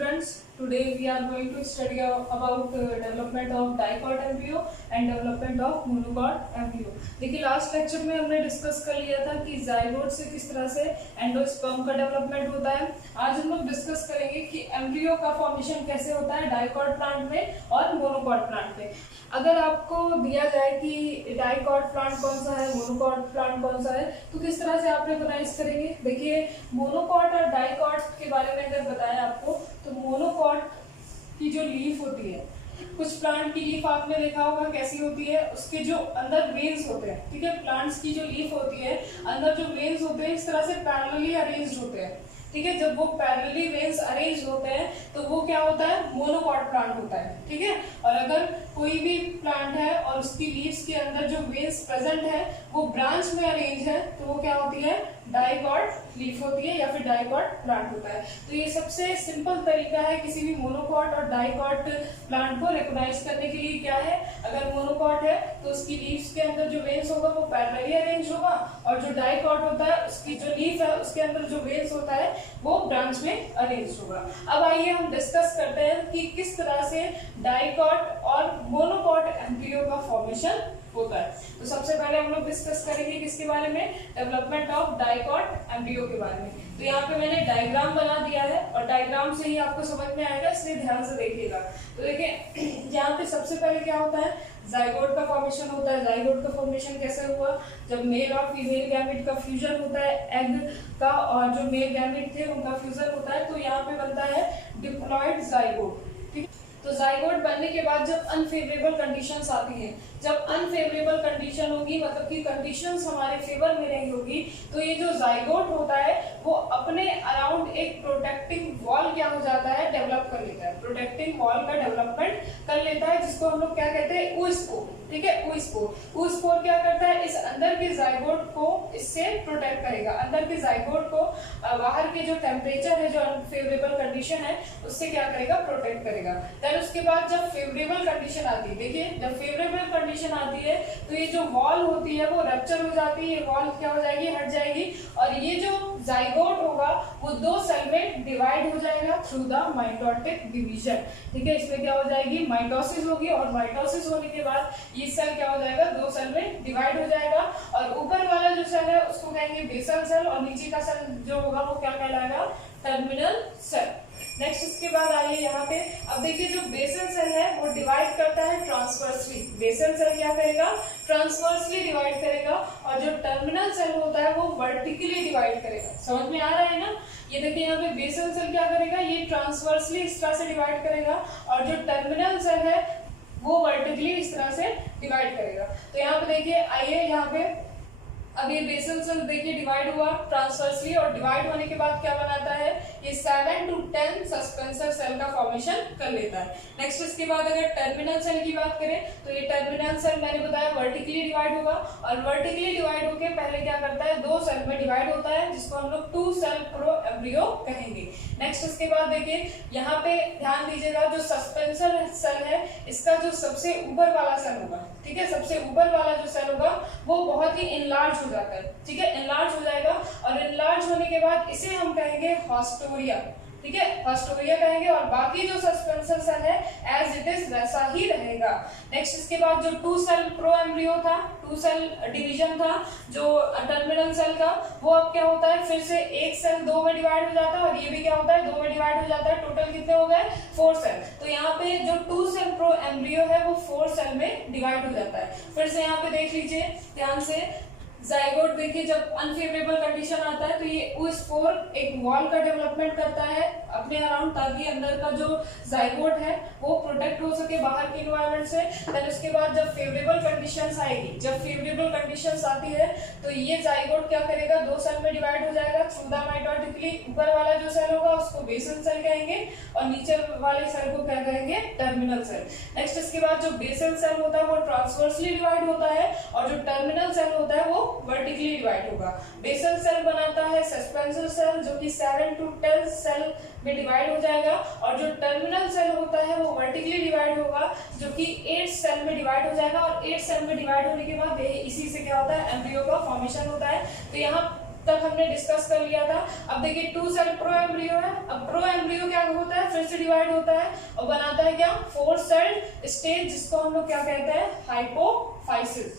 students, today we are going to study about development of dicot embryo and development of monocot embryo. देखिए last lecture में हमने discuss कर लिया था कि जाइगोट से किस तरह से एंडोस्पर्म का डेवलपमेंट होता है। आज हम लोग डिस्कस करेंगे कि एम्ब्रियो का फॉर्मेशन कैसे होता है डाइकॉट प्लांट में और मोनोकॉट प्लांट में। अगर आपको दिया जाए कि डाइकॉट प्लांट कौन सा है, मोनोकॉट प्लांट कौन सा है, तो किस तरह से आप रिकॉग्नाइज करेंगे। देखिए मोनोकॉट और डाइकॉट के बारे में अगर बताया आपको तो मोनोकॉट की जो लीफ होती है, कुछ प्लांट की लीफ आपने देखा होगा कैसी होती है, उसके जो अंदर वेन्स होते हैं, ठीक है, प्लांट्स की जो लीफ होती है अंदर जो वेन्स होते हैं इस तरह से पैरेलली अरेंज्ड होते हैं, ठीक है। जब वो पैरेलली वेन्स अरेंज होते हैं तो वो क्या होता है, मोनोकॉट प्लांट होता है, ठीक है। और अगर कोई भी प्लांट है और उसकी लीव्स के अंदर जो वेन्स प्रेजेंट है वो ब्रांच में अरेंज है तो वो क्या होती है, डाइकॉट लीफ होती है या फिर डाइकॉट प्लांट होता है। तो ये सबसे सिंपल तरीका है किसी भी मोनोकॉट और डाइकॉट प्लांट को रिकॉग्नाइज करने के लिए। क्या है, अगर मोनोकॉट है तो उसकी लीव्स के अंदर जो वेन्स होगा वो पैरेलली अरेंज होगा और जो डाइकॉट होता है उसकी जो लीफ है उसके अंदर जो वेन्स होता है वो ब्रांच में अरेंज होगा। अब आइए हम डिस्कस करते हैं कि किस तरह से डाइकॉट और मोनोकॉट एम्ब्रियो का फॉर्मेशन होता है। तो सबसे पहले हम लोग डिस्कस करेंगे किसके बारे में, डेवलपमेंट ऑफ डाइकॉट एम्ब्रियो के बारे में। तो यहाँ पे मैंने डायग्राम बना दिया है और डायग्राम से ही आपको समझ में आएगा, इसलिए ध्यान से देखिएगा। तो देखिए यहाँ पे सबसे पहले क्या होता है, जाइगोट का फॉर्मेशन होता है। जाइगोट का फॉर्मेशन कैसे हुआ, जब मेल और फीमेल गैमेट का फ्यूजन होता है, एग का और जो मेल गैमेट थे उनका फ्यूजन होता है तो यहाँ पे बनता है डिप्लॉयड जाइगोट, ठीक। तो जाइगोट बनने के बाद जब अनफेवरेबल कंडीशंस आती हैं, जब अनफेवरेबल कंडीशन होगी मतलब कि कंडीशंस हमारे फेवर में नहीं होगी तो ये जो जाइगोट होता है वो अपने अराउंड एक प्रोटेक्टिंग वॉल क्या हो जाता है, डेवलप कर लेता है, प्रोटेक्टिंग वॉल का डेवलपमेंट कर लेता है जिसको हम लोग क्या कहते हैं, oospore, ठीक है। oospore क्या करता है, इस अंदर के जाइगोट को इससे प्रोटेक्ट करेगा, अंदर के जाइगोट को बाहर के जो टेम्परेचर है, जो अनफेवरेबल कंडीशन है उससे क्या करेगा, प्रोटेक्ट करेगा। देन उसके बाद जब फेवरेबल कंडीशन आती है, देखिए जब फेवरेबल कंडीशन आती है तो ये जो वॉल होती है वो रप्चर हो जाती है, ये वॉल क्या हो जाएगी, हट जाएगी और ये जो जाइगोट होगा वो दो सेल में डिवाइड हो जाएगा थ्रू द माइटोटिक डिवीजन, ठीक है। इसमें क्या हो जाएगी, माइटोसिस होगी और माइटोसिस होने के बाद ये सेल क्या हो जाएगा, दो सेल में डिवाइड हो जाएगा और ऊपर वाला जो सेल है उसको कहेंगे बेसल सेल और नीचे का सेल जो होगा वो क्या कहलाएगा, टर्मिनल सेल। नेक्स्ट इसके बाद आइए यहाँ पे, अब देखिए जो बेसल सेल है वो डिवाइड करता है ट्रांसवर्सली। बेसल सेल क्या करेगा, ट्रांसवर्सली डिवाइड करेगा और जो टर्मिनल सेल होता है वो वर्टिकली डिवाइड करेगा। समझ में आ रहा है ना, ये देखिए यहाँ पे बेसल सेल क्या करेगा, ये ट्रांसवर्सली इस तरह से डिवाइड करेगा और जो टर्मिनल सेल है वो वर्टिकली इस तरह से डिवाइड करेगा। तो यहाँ पे देखिए, आइए यहाँ पे अब ये बेसल सेल देखिए डिवाइड हुआ ट्रांसवर्सली और डिवाइड होने के बाद क्या बनाता है, ये 7 to 10 सस्पेंसर सेल का फॉर्मेशन कर लेता है। नेक्स्ट इसके बाद अगर टर्मिनल सेल की बात करें तो ये टर्मिनल सेल मैंने बताया वर्टिकली डिवाइड होगा और वर्टिकली डिवाइड होके पहले क्या करता है, दो सेल में डिवाइड होता है जिसको हम लोग 2 सेल प्रो एम्ब्रियो कहेंगे। नेक्स्ट इसके बाद देखिए यहाँ पे ध्यान दीजिएगा, जो सस्पेंसर सेल है इसका जो सबसे ऊपर वाला सेल होगा, ठीक है, सबसे ऊपर वाला जो सेल होगा वो बहुत ही इनलार्ज हो जाता है, ठीक है, इनलार्ज हो जाएगा और इनलार्ज होने के बाद इसे हम कहेंगे हॉस्टोरिया, ठीक है, हॉस्टोरिया कहेंगे और बाकी जो सस्पेंसर सेल है एज इट इज वैसा ही रहेगा। नेक्स्ट इसके बाद जो 2 सेल प्रो एम्ब्रियो था, 2 सेल डिवीजन था जो टर्मिनल सेल का, वो अब क्या होता है, फिर से एक सेल 2 में डिवाइड हो जाता है और ये भी क्या होता है, 2 में डिवाइड हो जाता है। टोटल कितने हो गए, 4 सेल। तो यहाँ पे जो 2 सेल प्रो एम्ब्रियो है वो 4 सेल में डिवाइड हो जाता है। फिर से यहाँ पे देख लीजिए ध्यान से, जाइगोट देखिए जब अनफेवरेबल कंडीशन आता है तो ये oospore एक वॉल का डेवलपमेंट करता है अपने अराउंड ताकि अंदर का जो जाइगोट है वो प्रोटेक्ट हो सके बाहर के एनवायरनमेंट से। देन उसके बाद जब फेवरेबल कंडीशंस आएगी, जब फेवरेबल कंडीशंस आती है तो ये जाइगोट क्या करेगा, 2 सेल में डिवाइड हो जाएगा थ्रू द माइटोटिकली। ऊपर वाला जो सेल होगा उसको बेसल सेल कहेंगे और नीचे वाले सेल को क्या कहेंगे, टर्मिनल सेल। नेक्स्ट इसके बाद जो बेसल सेल होता है वो ट्रांसवर्सली डिवाइड होता है और जो टर्मिनल सेल होता है वो वर्टिकली डिवाइड होगा। बेसल सेल बनाता है सस्पेंसर सेल जो कि 7 to 10 सेल में डिवाइड हो जाएगा और जो टर्मिनल सेल होता है वो वर्टिकली डिवाइड होगा जो कि 8 सेल में डिवाइड हो जाएगा और 8 सेल में डिवाइड होने के बाद इसी से क्या होता है, एम्ब्रियो का फॉर्मेशन होता है। तो यहाँ तक हमने डिस्कस कर लिया था। अब देखिए 2 सेल प्रो एम्ब्रियो है। अब प्रो एम्ब्रियो क्या होता है, फिर से डिवाइड होता है और बनाता है क्या, 4 सेल स्टेज, जिसको हम लोग क्या कहते हैं, हाइपोफाइसिस।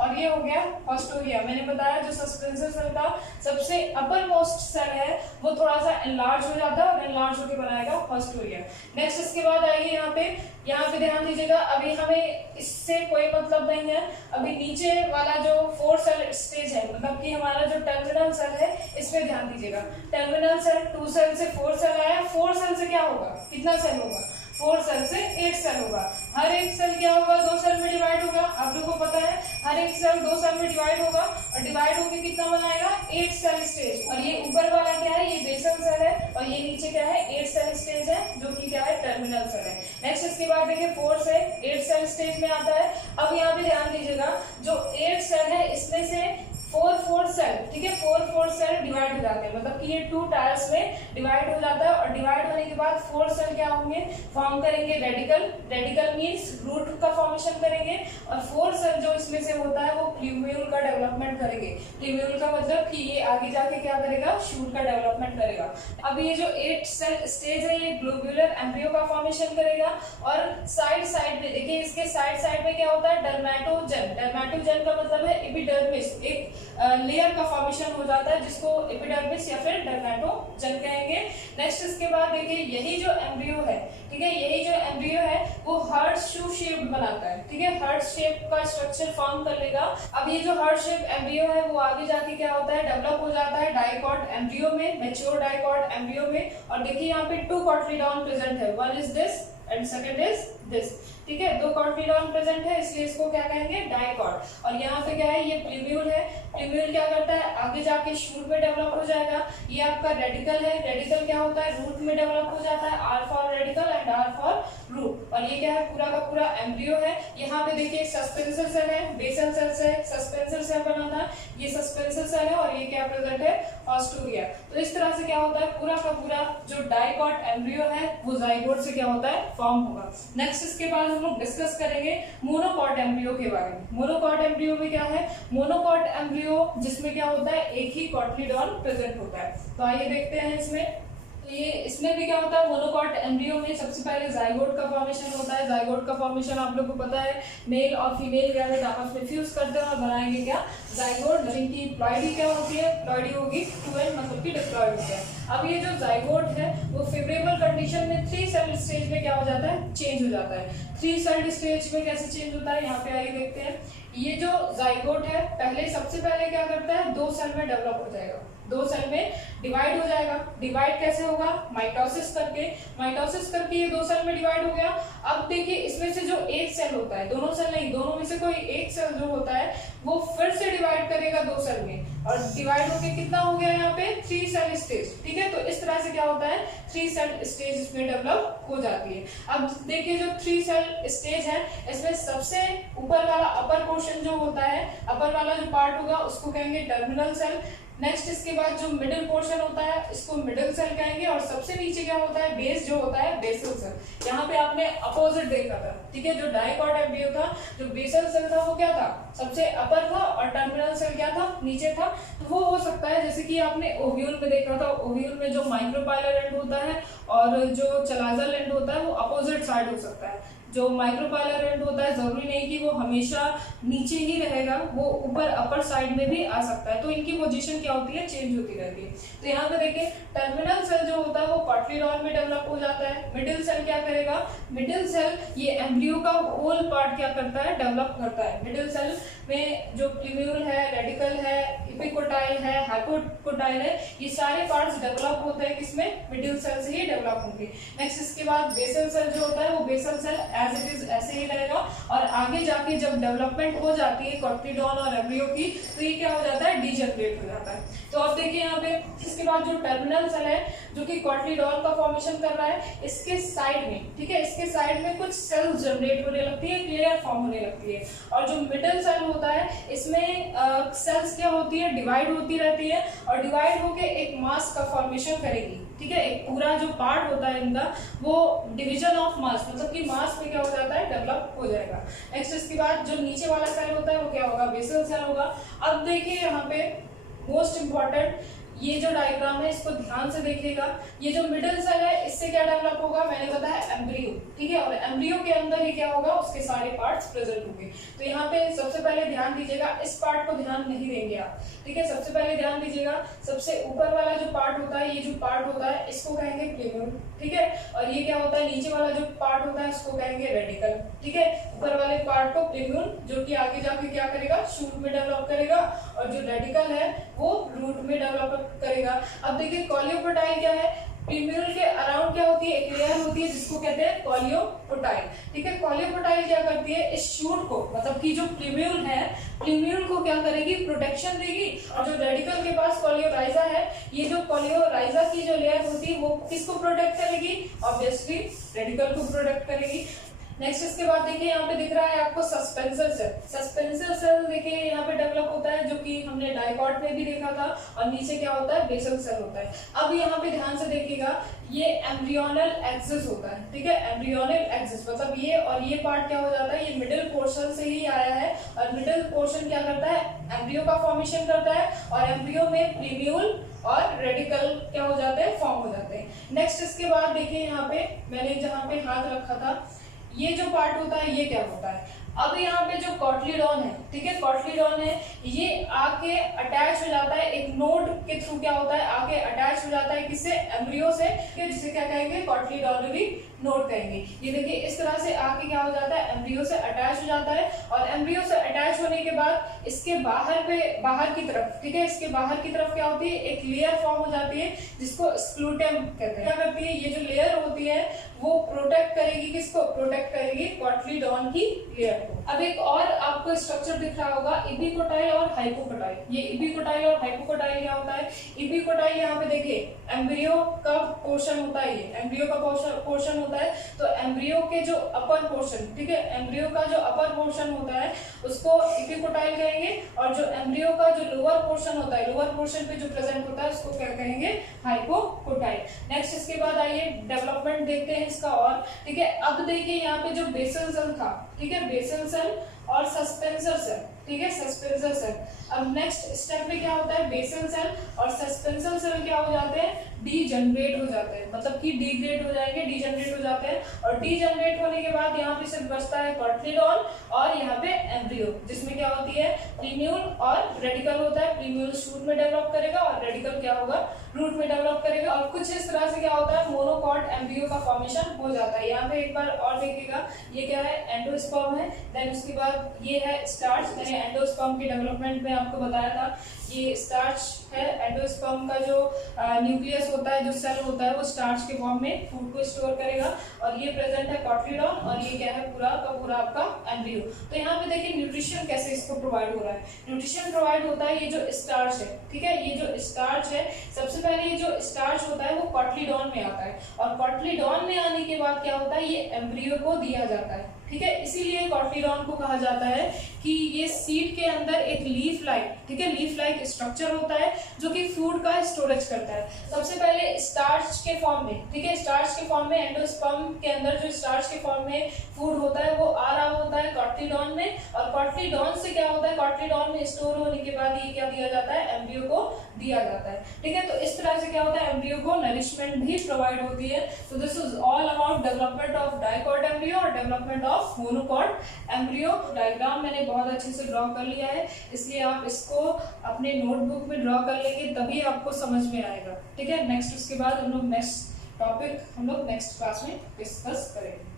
और ये हो गया हॉस्टोरिया। मैंने बताया जो सस्पेंसर सेल का सबसे अपर मोस्ट सेल है वो थोड़ा सा एनलार्ज हो जाता है और एनलार्ज होकर बनाएगा हॉस्टोरिया। नेक्स्ट इसके बाद आइए यहाँ पे ध्यान दीजिएगा। अभी हमें इससे कोई मतलब नहीं है। अभी नीचे वाला जो 4 सेल स्टेज है, मतलब कि हमारा जो टर्मिनल सेल है, इस पे ध्यान दीजिएगा। टर्मिनल सेल 2 सेल से 4 सेल आया, 4 सेल से क्या होगा, कितना सेल होगा, 4 सेल से 8 सेल होगा। हर एक सेल क्या होगा, 2 सेल में डिवाइड होगा। आप लोगों को पता है हर एक सेल 2 सेल में डिवाइड होगा और डिवाइड होकर कितना बनाएगा, 8 सेल स्टेज। और ये ऊपर वाला क्या है, ये बेसल सेल है और ये नीचे क्या है, 8 सेल स्टेज है, जो कि क्या है, टर्मिनल सेल है। नेक्स्ट इसके बाद देखिए 4 से 8 सेल स्टेज में आता है। अब यहाँ पे ध्यान दीजिएगा, जो 8 सेल है इसमें से 4 सेल, ठीक है, 4 सेल डिवाइड हो जाते हैं, मतलब कि ये 2 टायर्स में डिवाइड हो जाता है। और डिवाइड होने के बाद 4 सेल क्या होंगे, फॉर्म करेंगे रेडिकल। रेडिकल मींस रूट का फॉर्मेशन करेंगे। और 4 सेल जो इसमें से होता है वो प्लूम्यूल का डेवलपमेंट करेंगे। प्लूम्यूल का मतलब कि ये आगे जाके क्या करेगा, शूट का डेवलपमेंट करेगा। अब ये जो 8 सेल स्टेज है ये ग्लोब्यूलर एम्ब्रियो का फॉर्मेशन करेगा। और साइड साइड में देखिए, इसके साइड साइड में क्या होता है, डर्मेटोजन। डर्मेटोजन का मतलब है एपिडर्मिस, एक लेयर का फॉर्मेशन हो जाता है जिसको एपिडर्मिस या फिर डर्मेटोजन कहेंगे। नेक्स्ट इसके बाद देखिए यही जो एम्ब्रियो है, ठीक है, यही जो एम्ब्रियो है वो हार्ट शू शेप बनाता है, ठीक है, हार्ट शेप का स्ट्रक्चर फॉर्म कर लेगा। अब ये जो हार्ट शेप एम्ब्रियो है वो आगे जाके क्या होता है, डेवलप हो जाता है डाइकॉट एम्ब्रियो में, मैच्योर डाइकॉट एम्ब्रियो में। और देखिए यहाँ पे 2 कॉटिलीडॉन प्रेजेंट है, one is this and second is this, ठीक है, 2 कॉटिलीडॉन प्रेजेंट है, इसलिए इसको क्या कहेंगे, डाइकॉट। और यहाँ पे क्या है, ये प्लूम्यूल है। प्लूम्यूल क्या करता है, आगे जाके शूट में डेवलप हो जाएगा। ये आपका रेडिकल है। रेडिकल क्या होता है, रूट में डेवलप हो जाता है, R for radical and R for root. और ये क्या है, पूरा का पूरा एम्ब्रियो है। यहाँ पे देखिए सस्पेंसर सेल है, बेसल सेल से सस्पेंसर सेल बना था, ये सस्पेंसर सेल है और ये क्या प्रेजेंट है, हॉस्टोरिया। तो इस तरह से क्या होता है, पूरा का पूरा जो डाइकॉट एम्ब्रियो है वो जाइगोट से क्या होता है, फॉर्म होगा। नेक्स्ट इसके बाद हम लोग डिस्कस करेंगे मोनोकॉट एम्ब्रियो के बारे में। मोनोकॉट एम्ब्रियो में क्या है, मोनोकॉट एम्ब्रियो जिसमें क्या होता है, एक ही कॉटिलीडॉन प्रेजेंट होता है। तो आइए देखते हैं इसमें। तो ये इसमें भी क्या होता है, मोनोकॉट एम्ब्रियो में सबसे पहले जाइगोट का फॉर्मेशन होता है। जाइगोट का फॉर्मेशन आप लोग को पता है, मेल और फीमेल गैमेट आपस में फ्यूज करते हैं और बनाएंगे क्या, जाइगोट, जिनकी प्लॉइडी क्या होती है, प्लॉइडी होगी 2n, मतलब कि डिप्लॉइड होता है। अब ये जो जाइगोट है वो फेवरेबल कंडीशन में 3 सेल स्टेज में क्या हो जाता है, चेंज हो जाता है। 3 सेल स्टेज में कैसे चेंज होता है, यहाँ पे आइए देखते हैं। ये जो जाइगोट है पहले सबसे पहले क्या करता है, 2 सेल में डेवलप हो जाएगा, 2 सेल में डिवाइड हो जाएगा। डिवाइड कैसे होगा, माइटोसिस करके। माइटोसिस करके ये 2 सेल में डिवाइड हो गया। अब देखिए इसमें से जो एक सेल होता है, दोनों सेल नहीं, दोनों में से कोई एक सेल जो होता है वो फिर से डिवाइड करेगा 2 सेल में, और डिवाइड होके कितना हो गया यहाँ पे, 3 सेल स्टेज, ठीक है। तो इस तरह से क्या होता है, 3 सेल स्टेज इसमें डेवलप हो जाती है। अब देखिए जो 3 सेल स्टेज है इसमें सबसे ऊपर वाला अपर पोर्शन जो होता है, अपर वाला जो पार्ट होगा उसको कहेंगे टर्मिनल सेल। नेक्स्ट इसके बाद जो मिडिल पोर्शन होता है इसको मिडिल सेल कहेंगे। और सबसे नीचे क्या होता है, बेस जो होता है, बेसल सेल। यहाँ पे आपने अपोजिट देखा था, ठीक है, जो डाइकॉट एम्ब्रियो था, जो बेसल सेल था वो क्या था, सबसे अपर था, और टर्मिनल सेल क्या था, नीचे था। तो वो हो सकता है जैसे कि आपने ओव्यूल में देखा था, ओव्यूल में जो माइक्रोपाइलर एंड होता है और जो चलाजल एंड होता है वो अपोजिट साइड हो सकता है। जो माइक्रोपाइलर एंड होता है जरूरी नहीं कि वो हमेशा नीचे ही रहेगा, वो ऊपर अपर साइड में भी आ सकता है। तो इनकी पोजीशन क्या होती है, चेंज होती रहती है। तो यहाँ पे देखिए टर्मिनल सेल जो होता है वो कॉटिलीडॉन में डेवलप हो जाता है। मिडिल सेल क्या करेगा, मिडिल सेल ये एम्ब्रियो का होल पार्ट क्या करता है, डेवलप करता है। मिडिल सेल में जो प्लूम्यूल है, रेडिकल है, एपिकोटाइल है, हाइपोकोटाइल है, ये सारे पार्ट्स डेवलप होते हैं किसमें, मिडिल सेल से ही डेवलप होंगे। नेक्स्ट इसके बाद बेसल सेल जो होता है वो basal cell as it is ऐसे ही रहेगा, और आगे जाके जब डेवलपमेंट हो जाती है कॉटिलीडॉन और एम्ब्रियो की तो ये क्या हो जाता है, डीजनरेट हो जाता है। तो अब देखिए यहाँ पे इसके बाद जो टर्मिनल सेल है जो कि कॉटिलीडॉन का फॉर्मेशन कर रहा है, इसके साइड में, ठीक है, इसके साइड में कुछ सेल्स जनरेट होने लगती है, क्लियर फॉर्म होने लगती है। और जो मिडिल सेल होता है इसमें सेल्स क्या होती है, डिवाइड होती रहती है, और डिवाइड होके एक मास का फॉर्मेशन करेगी, ठीक है। एक पूरा जो पार्ट होता है इनका वो डिवीजन ऑफ मास, मतलब कि मास में क्या हो जाता है, डेवलप हो जाएगा। नेक्स्ट इसके बाद जो नीचे वाला सेल होता है वो क्या होगा, बेसल सेल होगा। अब देखिए यहाँ पे मोस्ट इम्पॉर्टेंट ये जो डायग्राम है इसको ध्यान से देखिएगा। ये जो मिडिल सेल है इससे क्या डेवलप होगा, मैंने बताया एम्ब्रियो, ठीक है, और एम्ब्रियो के अंदर ही क्या होगा, उसके सारे पार्ट्स प्रेजेंट होंगे। तो यहाँ पे सबसे पहले ध्यान दीजिएगा, इस पार्ट को ध्यान नहीं देंगे आप, ठीक है। सबसे पहले ध्यान दीजिएगा, सबसे ऊपर वाला जो पार्ट होता है, ये जो पार्ट होता है इसको कहेंगे प्लीम्यूल, ठीक है, और ये क्या होता है, नीचे वाला जो पार्ट होता है इसको कहेंगे रेडिकल, ठीक है। ऊपर वाले पार्ट को प्लीम्यूल, जो कि आगे जाके क्या करेगा, शूट में डेवलप करेगा, और जो रेडिकल है वो रूट में डेवलप करेगा। अब देखिए कॉलियोपोटाइल क्या है, प्लीम्यूल के अराउंड क्या होती है, एक लेयर होती है जिसको कहते हैं कॉलियोपोटाइल, ठीक है। कॉलियोपोटाइल क्या करती है, इस शूट को, मतलब कि जो प्लीम्यूल है, प्लीम्यूल को क्या करेगी, प्रोटेक्शन देगी। और जो रेडिकल के पास कॉलियोराइजा है, ये जो कॉलियोराइजा की जो लेयर होती है वो किसको प्रोटेक्ट करेगी, ऑब्वियसली रेडिकल को प्रोटेक्ट करेगी। नेक्स्ट इसके बाद देखिए यहाँ पे दिख रहा है आपको सस्पेंसर सेल। सस्पेंसर सेल देखिए यहाँ पे डेवलप होता है, जो कि हमने डाइकॉट में भी देखा था, और नीचे क्या होता है, बेसल सेल होता है। अब यहाँ पे ध्यान से देखिएगा, ये एम्ब्रियोनल एक्सिस होता है, ठीक है, एम्ब्रियोनल एक्सिस मतलब ये और ये पार्ट क्या हो जाता है, ये मिडिल पोर्शन से ही आया है, और मिडिल पोर्शन क्या करता है, एम्ब्रियो का फॉर्मेशन करता है, और एम्ब्रियो में प्लीम्यूल और रेडिकल क्या हो जाते हैं, फॉर्म हो जाते हैं। नेक्स्ट इसके बाद देखिए यहाँ पे मैंने जहाँ पे हाथ रखा था, ये जो पार्ट होता है ये क्या होता है, अब यहाँ पे जो कॉटलीडॉन है, ठीक है, कॉटलीडॉन है, ये आके अटैच हो जाता है एक नोड के थ्रू, क्या होता है, आके अटैच हो जाता है किससे, एम्ब्रियो से, जिसे क्या कहेंगे, कॉटलीडॉनरी नोड कहेंगे। ये देखिए इस तरह से आके क्या हो जाता है, एम्ब्रियो से अटैच हो जाता है, और एम्ब्रियो से अटैच होने के बाद इसके बाहर की तरफ, ठीक है, इसके बाहर की तरफ क्या होती है, एक लेयर फॉर्म हो जाती है जिसको स्क्लूटम कहते हैं। क्या करती है, ये जो लेयर होती है वो प्रोटेक्ट करेगी, किसको प्रोटेक्ट करेगी, कॉटलीडॉन की लेयर को। अब एक और आपको स्ट्रक्चर दिख रहा होगा, इपिकोटाइल और हाइपोकोटाइल। ये इपिकोटाइल और हाइपोकोटाइल क्या होता है, इपिकोटाइल यहाँ पे देखिए एम्ब्रियो का पोर्शन होता है, ये एम्ब्रियो का पोर्शन होता है, तो एम्ब्रियो के जो अपर पोर्शन, ठीक है, एम्ब्रियो का जो अपर पोर्शन होता है उसको इपिकोटाइल कहेंगे, और जो एम्ब्रियो का जो लोअर पोर्शन होता है, लोअर पोर्शन पे जो प्रेजेंट होता है उसको क्या कहेंगे, हाइपोकोटाइल। नेक्स्ट इसके बाद आइए डेवलपमेंट देखते हैं इसका, और ठीक है, अब देखिए यहाँ पे जो बेसल सेल था, ठीक है, बेसल सेल और सस्पेंसर सेल, ठीक है, सस्पेंसर सेल। अब नेक्स्ट स्टेप में क्या होता है, बेसल सेल और सस्पेंसर सेल क्या हो जाते हैं, डीजनरेट हो जाते हैं, मतलब कि डिग्रेड हो जाएंगे, डीजनरेट हो जाते हैं, और डीजनरेट होने के बाद यहाँ पे सिर्फ बचता है कॉटलीडॉन और यहाँ पे एम्ब्रियो, जिसमें क्या होती है, प्लीम्यूल और रेडिकल होता है। प्लीम्यूल शूट में डेवलप करेगा और रेडिकल क्या होगा, रूट में डेवलप करेगा, और कुछ इस तरह से क्या होता है, मोनोकॉट एम्ब्रियो का फॉर्मेशन हो जाता है। यहाँ पे एक बार और देखिएगा, ये क्या है, एंडोस्पर्म है, देन उसके बाद ये है स्टार्च। मैंने एंडोस्पर्म के डेवलपमेंट में आपको बताया था, ये स्टार्च है, एंडोस्पर्म का जो न्यूक्लियस होता है, जो सेल होता है, वो स्टार्च के फॉर्म में फूड को स्टोर करेगा, और ये प्रेजेंट है कॉटलीडॉन, और ये क्या है, पूरा का पूरा आपका एम्ब्रियो। तो यहाँ पे देखिए न्यूट्रिशन कैसे इसको प्रोवाइड हो रहा है, न्यूट्रिशन प्रोवाइड होता है, ये जो स्टार्च है, ठीक है, ये जो स्टार्च है, सबसे पहले ये जो स्टार्च होता है वो कॉटलीडॉन में आता है, और कॉटलीडॉन में आने के बाद क्या होता है, ये एम्ब्रियो को दिया जाता है, ठीक है। इसीलिए कॉटलीडॉन को कहा जाता है कि ये सीड के अंदर एक लीफ लाइक, ठीक है, लीफ लाइक स्ट्रक्चर होता है जो कि फूड का स्टोरेज करता है। सबसे पहले स्टार्च के फॉर्म में, ठीक है, स्टार्च के फॉर्म में, एंडोस्पर्म के अंदर जो स्टार्च के फॉर्म में फूड होता है वो आ रहा होता है कॉटलीडॉन में, और कॉटलीडॉन से क्या होता है, कॉटलीडॉन में स्टोर होने के बाद ये क्या दिया जाता है, एम्ब्रियो को दिया जाता है, ठीक है। तो इस तरह से क्या होता है, एम्ब्रियो को नरिशमेंट भी प्रोवाइड होती है। तो this is all about development of dicot embryo और development of monocot embryo. Diagram मैंने बहुत अच्छे से ड्रॉ कर लिया है, इसलिए आप इसको अपने नोटबुक में ड्रॉ कर लेंगे, तभी आपको समझ में आएगा, ठीक है। नेक्स्ट उसके बाद हम लोग नेक्स्ट टॉपिक हम लोग नेक्स्ट क्लास में डिस्कस करेंगे।